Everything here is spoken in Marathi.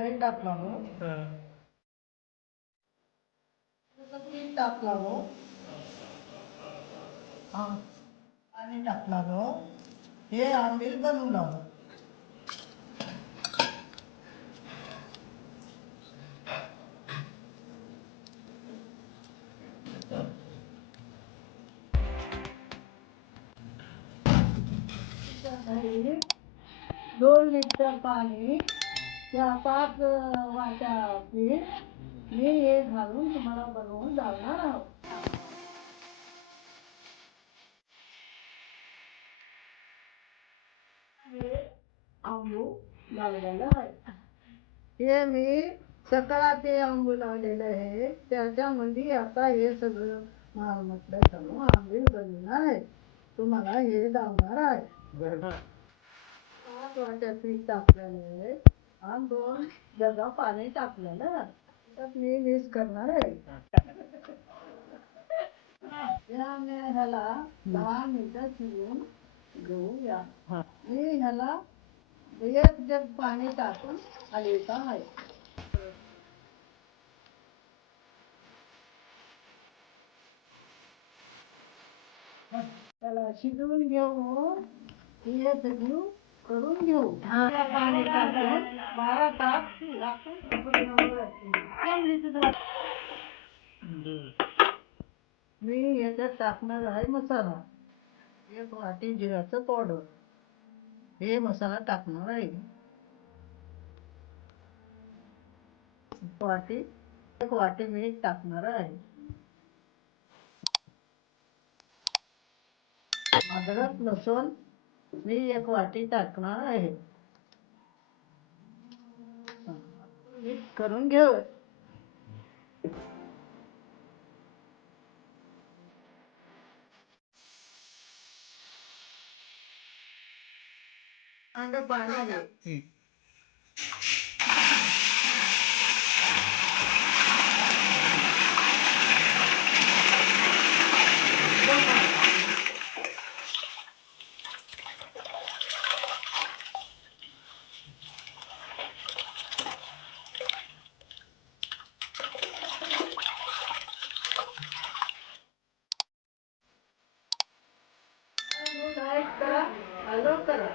दही टाकला हो पीठ टाकला हो हा पाणी टाकला हो हे आंबील बनवलं हो दही दोन लिटर पाणी त्या पाच वाट्या पीठ मी हे घालून तुम्हाला बनवून लावणार आहोत. हे आंबू लावलेलं आहे. हे मी सकाळचे आंबू लावलेलं आहे. त्याच्यामध्ये आता हे सगळं मालमत्ता सगळं आंबील बनवणार आहे. तुम्हाला हे लावणार आहे. पाच वाट्या पीठ टाकलेलं आहे. आणि दोन जगा पाणी टाकलेलं. आहे त्यात मी मिक्स करणार आहे. त्यामुळे ह्याला दहा मिनिटं शिजवून घेऊया. मी ह्याला एक जग पाणी टाकून आलेला आहे. त्याला शिजवून घेऊ हे करून घेऊ. बारा तास मी याच्यात टाकणार आहे मसाला. एक वाटी जिऱ्याचं पावडर. हे मसाला टाकणार आहे. एक वाटी एक वाटी मीठ टाकणार आहे. अद्रक लसूण मी एक वाटी टाकणार आहे. करून घेऊ. थंड पाणी घे. चालू करा